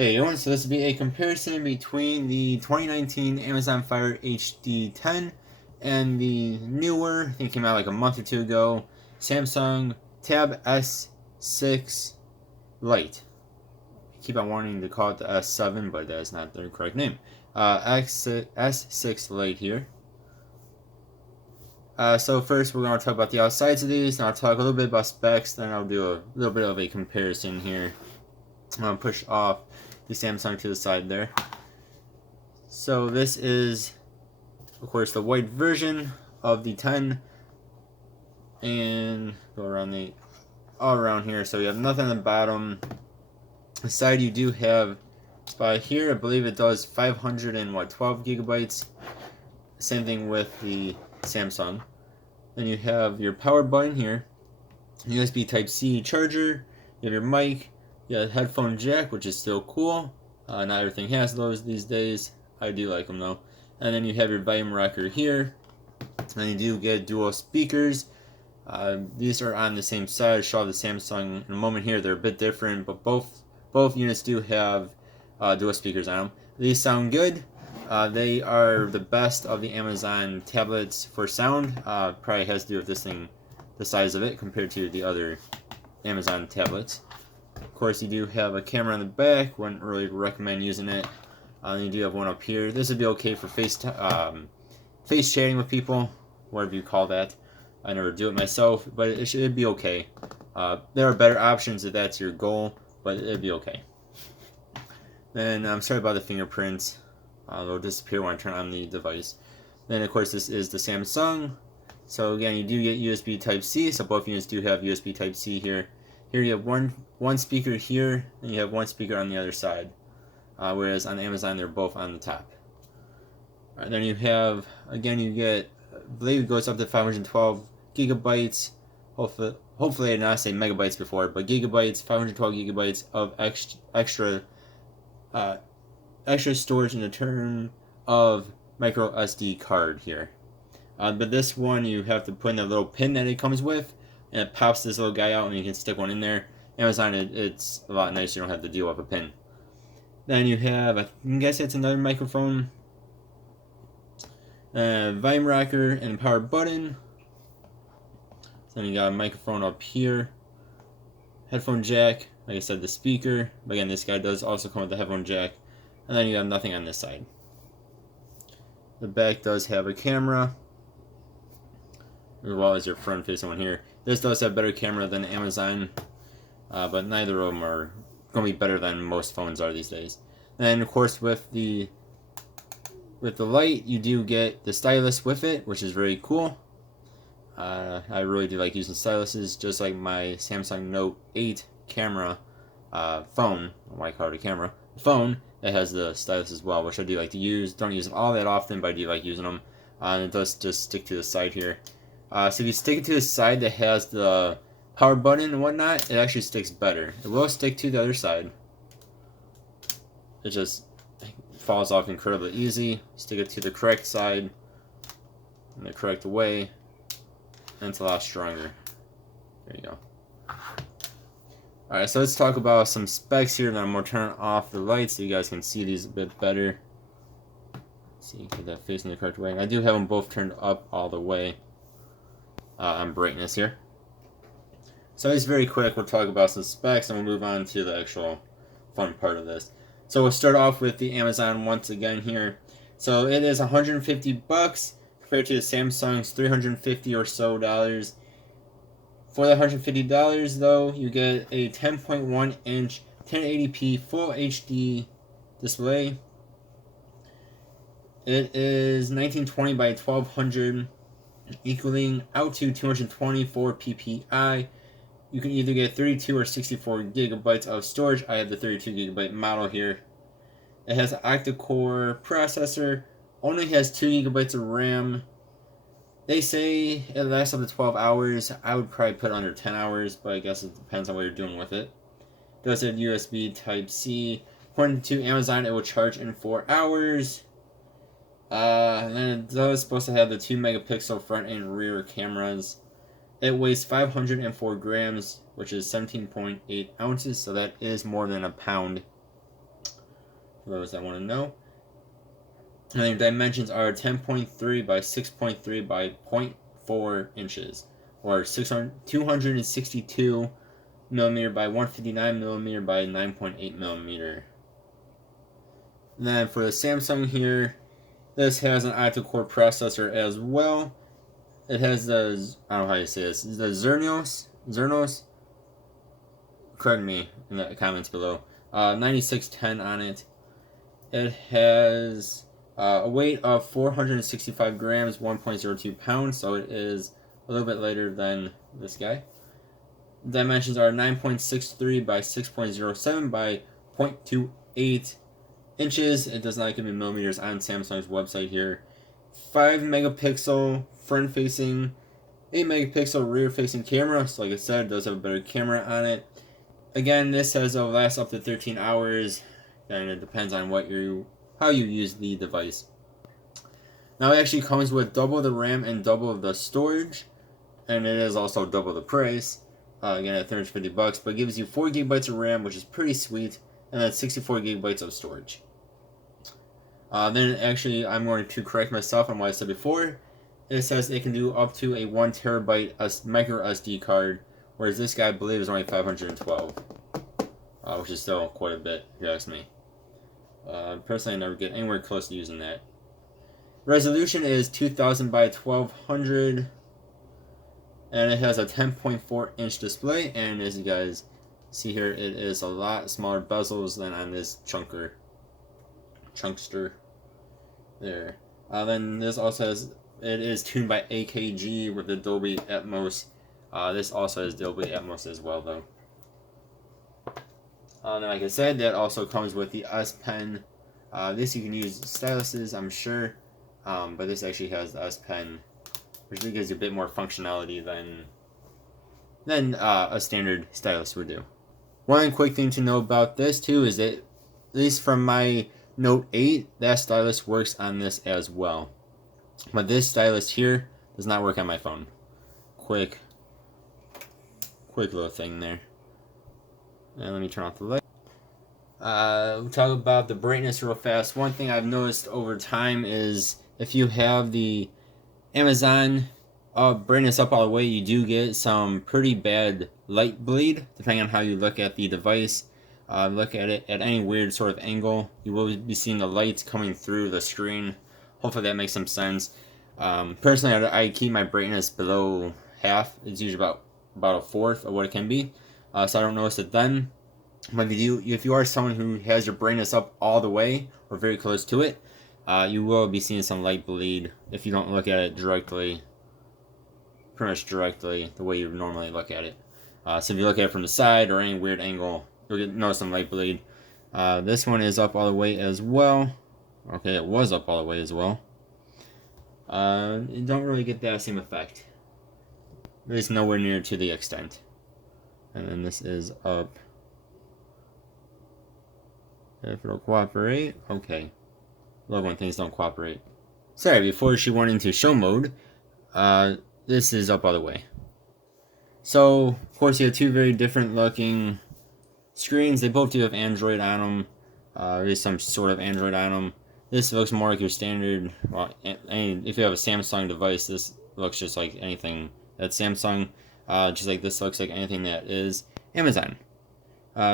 Hey everyone, so this will be a comparison between the 2019 Amazon Fire HD10 and the newer, I think it came out like a month or two ago, Samsung Tab S6 Lite. I keep on wanting to call it the S7, but that is not the correct name. S6 Lite here. So first we're going to talk about the outsides of these, and I'll talk a little bit about specs, then I'll do a little bit of a comparison here. I'm going to push off the Samsung to the side there. So this is, of course, the white version of the 10, and go around all around here. So you have nothing on the bottom. The side you do have spot here. I believe it does 512 gigabytes. Same thing with the Samsung. Then you have your power button here, USB Type-C charger. You have your mic. You have a headphone jack, which is still cool. Not everything has those these days. I do like them though. And then you have your volume rocker here. And you do get dual speakers. These are on the same side. I'll show the Samsung in a moment here. They're a bit different, but both units do have dual speakers on them. These sound good. They are the best of the Amazon tablets for sound. Probably has to do with this thing, the size of it compared to the other Amazon tablets. Of course, you do have a camera on the back. Wouldn't really recommend using it. You do have one up here. This would be okay for face chatting with people, whatever you call that. I never do it myself, but it should be okay. There are better options if that's your goal, but it'd be okay. Then I'm sorry about the fingerprints. They'll disappear when I turn on the device. Then of course this is the Samsung. So again, you do get USB Type-C. So both units do have USB Type-C here. Here you have one speaker here, and you have one speaker on the other side. Whereas on Amazon, they're both on the top. Alright, then you have, again, you get, I believe it goes up to 512 gigabytes. Hopefully I did not say megabytes before, but gigabytes, 512 gigabytes of extra storage in the term of micro SD card here. But this one, you have to put in the little pin that it comes with, and it pops this little guy out, and you can stick one in there. Amazon, it's a lot nicer. You don't have to deal with a pin. Then you have, I guess it's another microphone, volume rocker, and power button. So then you got a microphone up here, headphone jack, like I said, the speaker. But again, this guy does also come with the headphone jack. And then you have nothing on this side. The back does have a camera, as well as your front-facing one here. This does have better camera than Amazon, but neither of them are going to be better than most phones are these days. And of course, with the Lite, you do get the stylus with it, which is very cool. I really do like using styluses, just like my Samsung Note 8 camera phone. Why I call it a camera? Phone that has the stylus as well, which I do like to use. Don't use them all that often, but I do like using them. And it does just stick to the side here. So if you stick it to the side that has the power button and whatnot, it actually sticks better. It will stick to the other side. It just falls off incredibly easy. Stick it to the correct side in the correct way, and it's a lot stronger. There you go. Alright, so let's talk about some specs here. Then I'm going to turn off the lights so you guys can see these a bit better. Let's see, get that facing the correct way. I do have them both turned up all the way on brightness here. So it's very quick. We'll talk about some specs and we'll move on to the actual fun part of this. So we'll start off with the Amazon once again here. So it is $150 compared to the Samsung's $350 or so dollars. For the $150 though, you get a 10.1 inch 1080p full HD display. It is 1920 by 1200, equaling out to 224 ppi. You can either get 32 or 64 gigabytes of storage. I have the 32 gigabyte model here. It has an octa-core processor, only has 2 gigabytes of RAM. They say it lasts up to 12 hours. I would probably put under 10 hours, but I guess it depends on what you're doing with it. It does have USB Type-C. According to Amazon, it will charge in 4 hours. And then it does supposed to have the 2 megapixel front and rear cameras. It weighs 504 grams, which is 17.8 ounces, so that is more than a pound. for those that want to know. And the dimensions are 10.3 by 6.3 by 0.4 inches, or 262 millimeter by 159 millimeter by 9.8 millimeter. And then for the Samsung here, this has an octa-core processor as well. It has the, I don't know how you say this, the Xernos, correct me in the comments below, 9610 on it. It has a weight of 465 grams, 1.02 pounds, so it is a little bit lighter than this guy. Dimensions are 9.63 by 6.07 by 0.28 inches. It does not give me millimeters on Samsung's website here. 5 megapixel front facing, 8 megapixel rear facing camera. So like I said, it does have a better camera on it. Again, this says it'll last up to 13 hours. And it depends on how you use the device. Now it actually comes with double the RAM and double the storage, and it is also double the price. Again at $350, but it gives you 4 gigabytes of RAM, which is pretty sweet, and then 64 gigabytes of storage. Then actually, I'm going to correct myself on what I said before. It says it can do up to a 1 terabyte micro SD card, whereas this guy I believe is only 512, which is still quite a bit, if you ask me. Personally, I never get anywhere close to using that. Resolution is 2000 by 1200, and it has a 10.4 inch display, and as you guys see here, it is a lot smaller bezels than on this chunkster there. Then this also has, it is tuned by AKG with the Dolby Atmos. This also has Dolby Atmos as well though. Then like I said, that also comes with the S Pen. This you can use styluses, I'm sure, but this actually has the S Pen, which gives you a bit more functionality than a standard stylus would do. One quick thing to know about this too is that, at least from my Note 8, that stylus works on this as well. But this stylus here does not work on my phone. Quick little thing there. And let me turn off the light. We'll talk about the brightness real fast. One thing I've noticed over time is if you have the Amazon brightness up all the way, you do get some pretty bad light bleed, depending on how you look at the device. Look at it at any weird sort of angle, you will be seeing the lights coming through the screen. Hopefully that makes some sense. Personally, I keep my brightness below half. It's usually about a fourth of what it can be, so I don't notice it then. But if you are someone who has your brightness up all the way or very close to it, you will be seeing some light bleed if you don't look at it directly, pretty much directly the way you normally look at it. So if you look at it from the side or any weird angle, you'll notice some light bleed. This one is up all the way as well. Okay, it was up all the way as well. You don't really get that same effect. At least nowhere near to the extent. And then this is up. If it'll cooperate, okay. Love when things don't cooperate. Sorry, before she went into show mode, this is up all the way. So, of course, you have two very different looking screens. They both do have Android on them. There is some sort of Android on them. This looks more like your standard, well, if you have a Samsung device, this looks just like anything that's Samsung. Just like this looks like anything that is Amazon.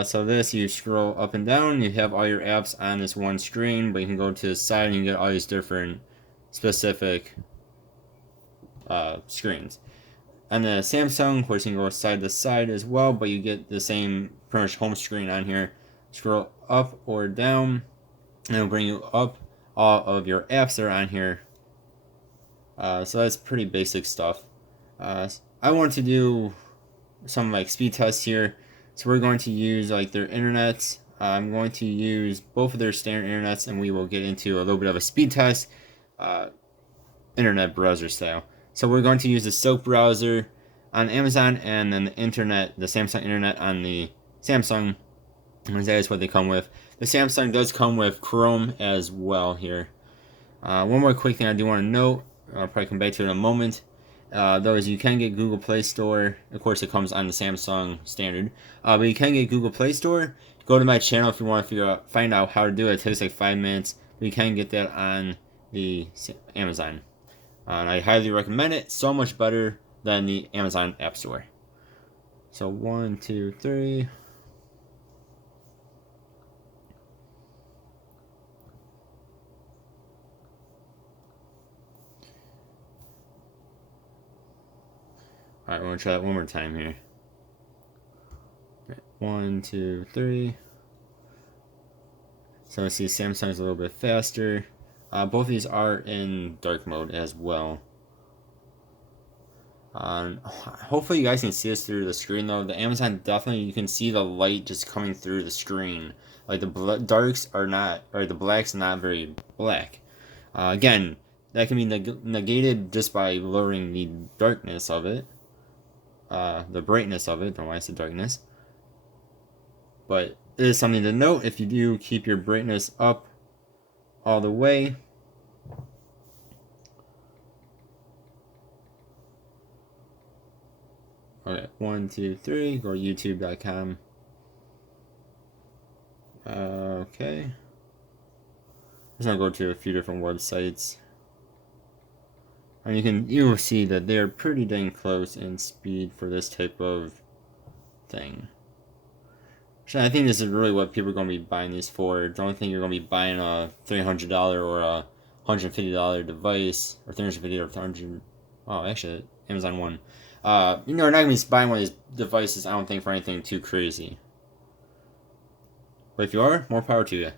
So this, you scroll up and down, you have all your apps on this one screen, but you can go to the side and you get all these different specific screens. On the Samsung, of course, you can go side to side as well, but you get the same pretty much home screen on here. Scroll up or down, and it'll bring you up all of your apps that are on here. So that's pretty basic stuff. I want to do some like speed tests here. So we're going to use like their internets. I'm going to use both of their standard internets, and we will get into a little bit of a speed test, internet browser style. So we're going to use the Silk browser on Amazon, and then the Samsung internet on the Samsung. And that is what they come with. The Samsung does come with Chrome as well here. One more quick thing I do want to note, I'll probably come back to it in a moment. Those you can get Google Play Store. Of course, it comes on the Samsung standard. But you can get Google Play Store. Go to my channel if you want to find out how to do it. It takes like 5 minutes. But you can get that on the Amazon. And I highly recommend it. So much better than the Amazon App Store. So 1, 2, 3. Alright, we're going to try that one more time here. 1, 2, 3. So let's see, Samsung's a little bit faster. Both of these are in dark mode as well. Hopefully you guys can see this through the screen though. The Amazon, definitely you can see the light just coming through the screen. Like the darks are not, or the black's not very black. Again, that can be negated just by lowering the darkness of it. The brightness of it, don't know why I said darkness. But it is something to note if you do keep your brightness up all the way. Okay, 1, 2, 3, go to youtube.com. Okay. I'm just gonna go to a few different websites. And you will see that they're pretty dang close in speed for this type of thing. So I think this is really what people are going to be buying these for. Don't think you're going to be buying a $300 or a $150 device, or $350 or $300. Oh, actually, Amazon One. You're not going to be buying one of these devices, I don't think, for anything too crazy. But if you are, more power to you.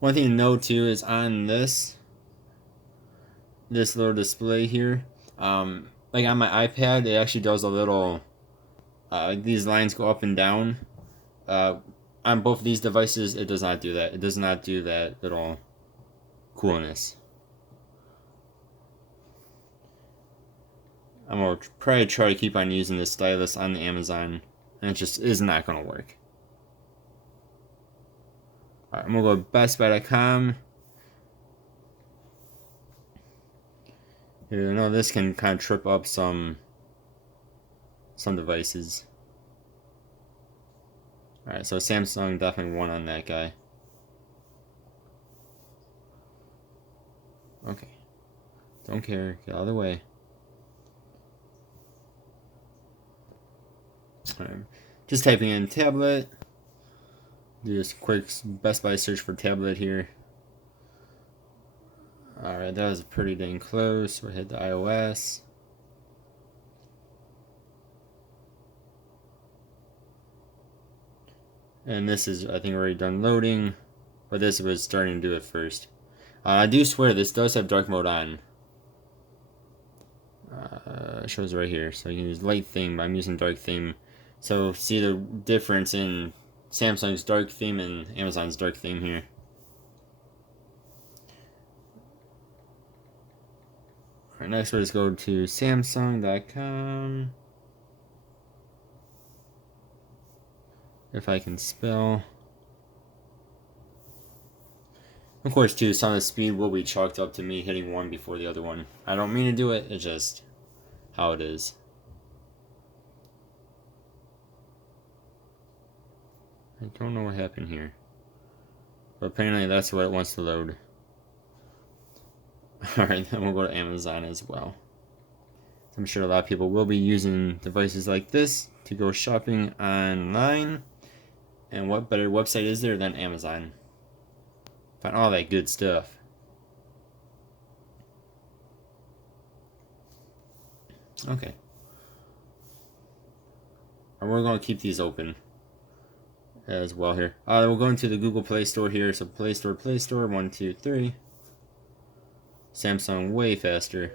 One thing to note too is on this little display here, like on my iPad, it actually does a little, these lines go up and down. On both of these devices, it does not do that. It does not do that little coolness. I'm going to probably try to keep on using this stylus on the Amazon, and it just is not going to work. Alright, I'm going to go to bestbuy.com. You know, this can kind of trip up some devices. Alright, so Samsung definitely won on that guy. Okay. Don't care. Get out of the way. Alright. Just typing in tablet. Do this quick Best Buy search for tablet here. Alright, that was pretty dang close. We hit the iOS. And this is, I think, already done loading. But this was starting to do it first. I do swear this does have dark mode on. It shows right here. So you can use light theme, but I'm using dark theme. So see the difference in Samsung's dark theme and Amazon's dark theme here. Alright, next let's go to Samsung.com. If I can spell. Of course, too, some of the speed will be chalked up to me hitting one before the other one. I don't mean to do it, it's just how it is. I don't know what happened here. But apparently that's what it wants to load. Alright, then we'll go to Amazon as well. I'm sure a lot of people will be using devices like this to go shopping online. And what better website is there than Amazon? Find all that good stuff. Okay. And we're going to keep these open as well here. We'll go into the Google Play Store here. So Play Store, 1, 2, 3. Samsung way faster.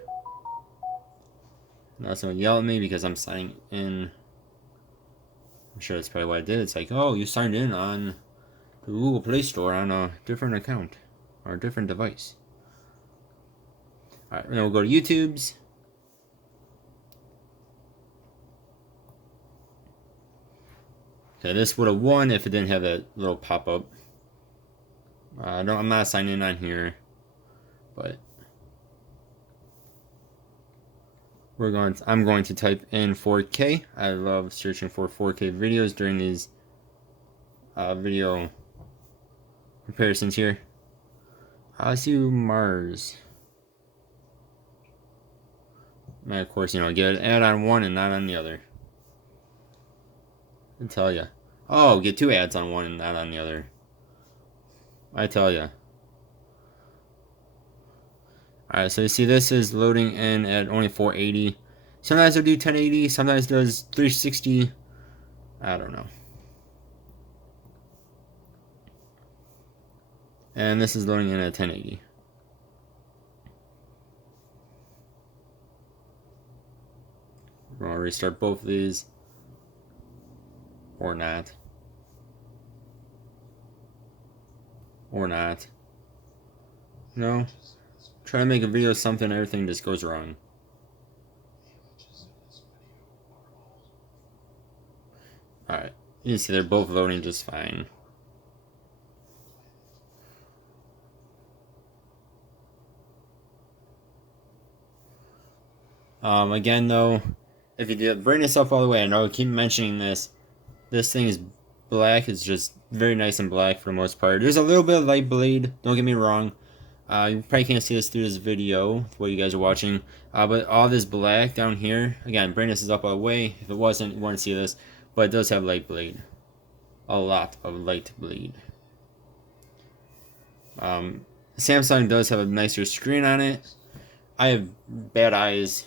Now it's going to yell at me because I'm signing in. I'm sure that's probably what I did. It's like, oh, you signed in on the Google Play Store on a different account or a different device. Alright, then we'll go to YouTube's. Okay, this would have won if it didn't have that little pop-up. I'm not signing in on here. but I'm going to type in 4K. I love searching for 4K videos during these video comparisons here. Let's do Mars. And of course, get an ad on one and not on the other. I tell ya. Oh, get 2 ads on one and not on the other. I tell ya. Alright, so you see this is loading in at only 480. Sometimes it'll do 1080, sometimes it does 360. I don't know. And this is loading in at 1080. We're going to restart both of these. Or not. Or not. No. Try to make a video of something, everything just goes wrong. Alright. You can see they're both loading just fine. Again though, if you bring this up all the way, I know I keep mentioning this. This thing is black. It's just very nice and black for the most part. There's a little bit of light bleed, don't get me wrong. You probably can't see this through this video, what you guys are watching. But all this black down here, again, bring this up all the way. If it wasn't, you wouldn't see this. But it does have light bleed. A lot of light bleed. Samsung does have a nicer screen on it. I have bad eyes.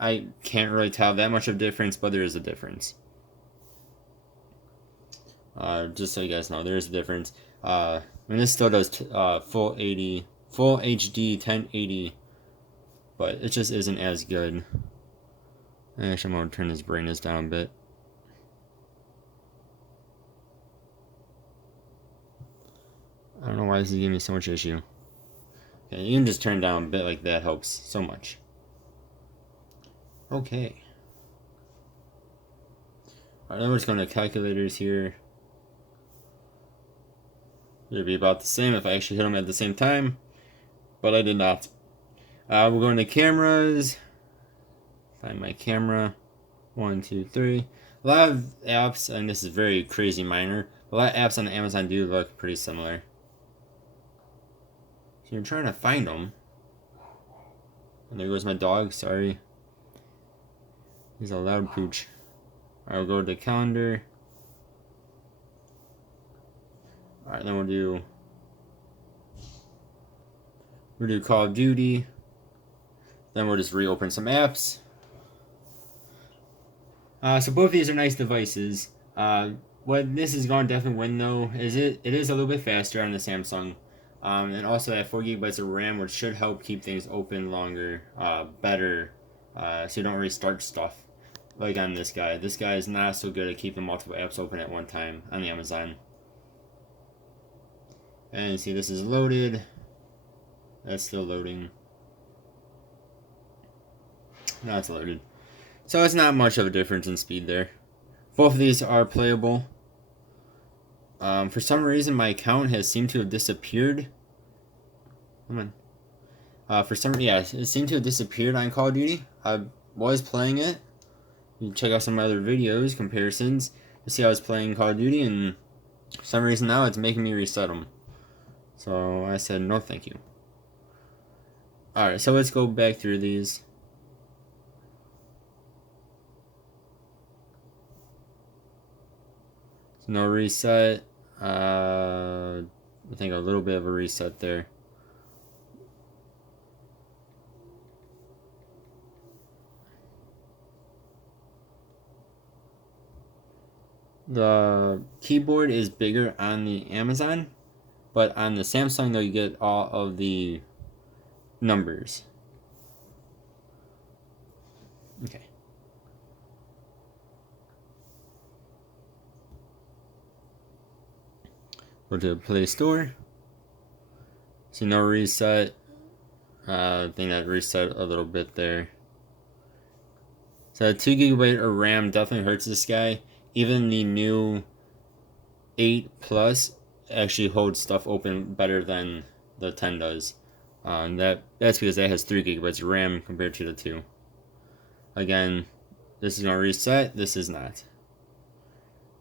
I can't really tell that much of a difference, but there is a difference. Just so you guys know, there is a difference. And this still does full HD 1080, but it just isn't as good. Actually, I'm going to turn this brightness down a bit. I don't know why this is giving me so much issue. Okay, you can just turn down a bit like that, helps so much. Okay. Alright, then we're just going to calculators here. It'd be about the same if I actually hit them at the same time, but I did not. We're going to cameras. Find my camera. 1, 2, 3. A lot of apps, and this is very crazy minor, a lot of apps on Amazon do look pretty similar. So you're trying to find them. And there goes my dog, sorry. He's a loud pooch. Alright, we'll go to calendar. Alright, then we'll do Call of Duty. Then we'll just reopen some apps. So both of these are nice devices. What this is going to definitely win though is it is a little bit faster on the Samsung. And also that 4 GB of RAM, which should help keep things open longer, better, so you don't restart stuff. Like on this guy. This guy is not so good at keeping multiple apps open at one time on the Amazon. And see, this is loaded. That's still loading. Now it's loaded. So it's not much of a difference in speed there. Both of these are playable. For some reason, my account has seemed to have disappeared. Come on. For some reason, yeah, it seemed to have disappeared on Call of Duty. I was playing it. You can check out some other videos, comparisons, to see how I was playing Call of Duty, and for some reason now it's making me reset them. So I said, no thank you. Alright, so let's go back through these. So no reset. I think a little bit of a reset there. The keyboard is bigger on the Amazon, but on the Samsung though you get all of the numbers. Okay. Go to the Play Store. See no reset. I think that reset a little bit there. So 2 GB of RAM definitely hurts this guy. Even the new 8 Plus actually holds stuff open better than the 10 does. That's because that has 3 gigabytes of RAM compared to the 2. Again, this is going to reset. This is not.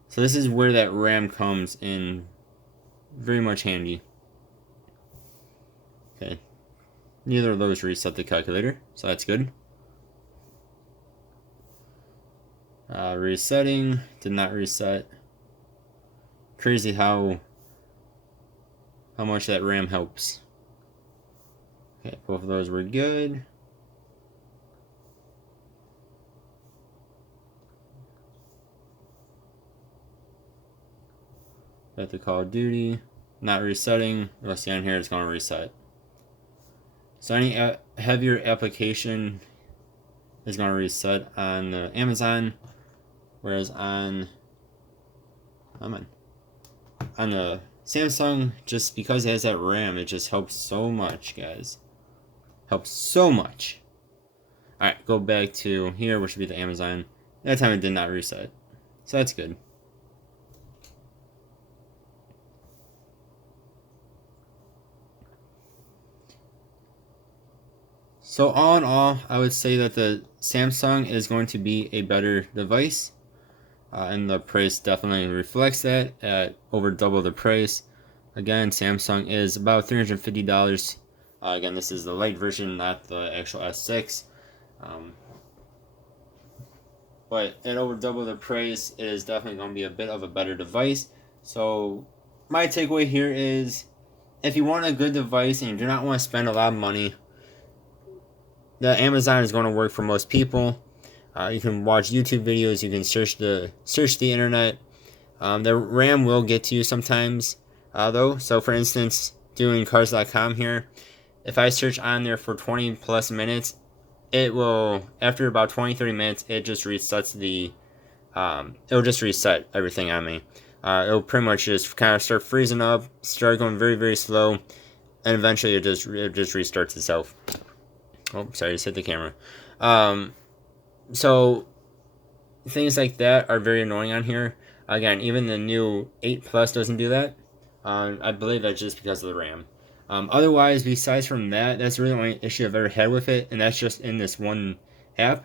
So this is where that RAM comes in very much handy. Okay. Neither of those reset the calculator, so that's good. Resetting, did not reset. Crazy how much that RAM helps. Okay, both of those were good. Got the Call of Duty, not resetting. You'll see on here it's going to reset. So any heavier application is going to reset on the Amazon, whereas on the Samsung, just because it has that RAM, it just helps so much, guys. Helps so much. Alright, go back to here, which should be the Amazon. That time it did not reset. So that's good. So all in all, I would say that the Samsung is going to be a better device. And the price definitely reflects that at over double the price. Again, Samsung is about $350. Again, this is the lite version, not the actual S6. But at over double the price, it is definitely going to be a bit of a better device. So my takeaway here is, if you want a good device and you do not want to spend a lot of money, the Amazon is going to work for most people. You can watch YouTube videos. You can search the internet. The RAM will get to you sometimes, though. So, for instance, doing cars.com here, if I search on there for 20 plus minutes, it will, after about 20-30 minutes, it just resets it'll just reset everything on me. It'll pretty much just kind of start freezing up, start going very, very slow, and eventually it just restarts itself. Oh, sorry, just hit the camera. So things like that are very annoying on here. Again, even the new 8 Plus doesn't do that. I believe that's just because of the RAM. Otherwise, besides from that, that's really the only issue I've ever had with it, and that's just in this one app.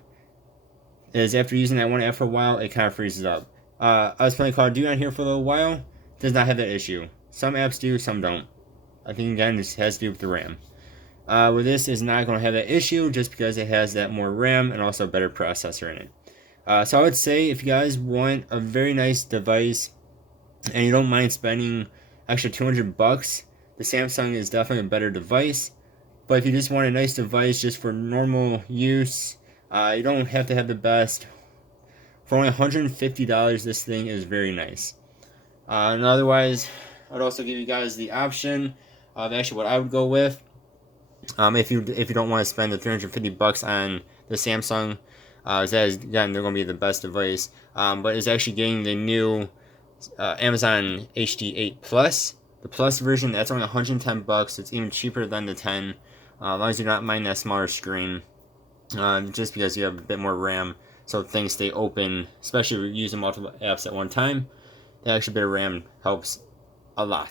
Is after using that one app for a while, it kind of freezes up. I was playing Call of Duty on here for a little while. Does not have that issue. Some apps do, some don't. I think again, this has to do with the RAM. With this is not going to have that issue just because it has that more RAM and also a better processor in it. So I would say if you guys want a very nice device and you don't mind spending extra $200, the Samsung is definitely a better device. But if you just want a nice device just for normal use, you don't have to have the best. For only $150, this thing is very nice. And otherwise, I'd also give you guys the option of actually what I would go with. If you don't want to spend the $350 on the Samsung, that is, again, they're going to be the best device. But it's actually getting the new Amazon hd10 Plus. The Plus version, that's only $110. It's even cheaper than the 10, as long as you do not mind that smaller screen. Just because you have a bit more RAM, so things stay open, especially if you're using multiple apps at one time. The extra bit of RAM helps a lot.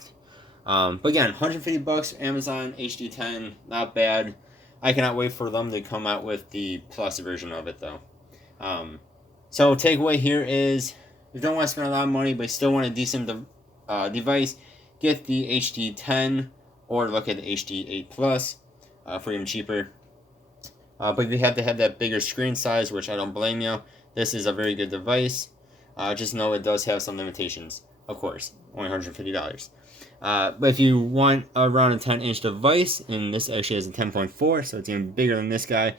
But again, $150, Amazon hd10, not bad. I cannot wait for them to come out with the Plus version of it, though. So takeaway here is, if you don't want to spend a lot of money, but you still want a decent device, get the hd10 or look at the hd8 Plus for even cheaper. But if you have to have that bigger screen size, which I don't blame you, this is a very good device. Just know it does have some limitations, of course, only $150. But if you want around a 10-inch device, and this actually has a 10.4, so it's even bigger than this guy,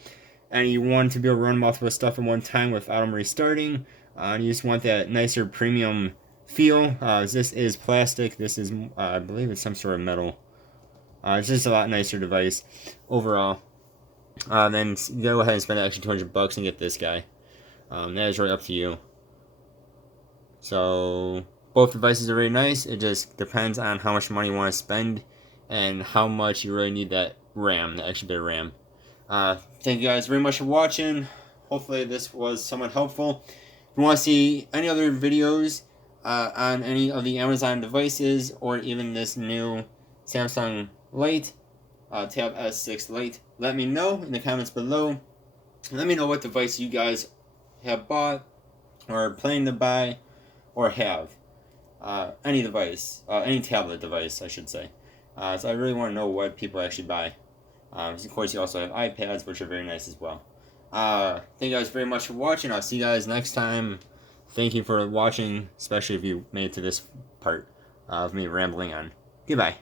and you want to be able to run multiple stuff at one time without them restarting, and you just want that nicer premium feel, this is plastic, this is, I believe it's some sort of metal. It's just a lot nicer device overall. Then go ahead and spend an extra $200 and get this guy. That is really up to you. So both devices are very nice. It just depends on how much money you want to spend and how much you really need that RAM, the extra bit of RAM. Thank you guys very much for watching. Hopefully this was somewhat helpful. If you want to see any other videos on any of the Amazon devices or even this new Samsung Lite, Tab S6 Lite. Let me know in the comments below. Let me know what device you guys have bought or planning to buy or have. Any device, any tablet device, I should say. So I really want to know what people actually buy. Of course, you also have iPads, which are very nice as well. Thank you guys very much for watching. I'll see you guys next time. Thank you for watching, especially if you made it to this part of me rambling on. Goodbye.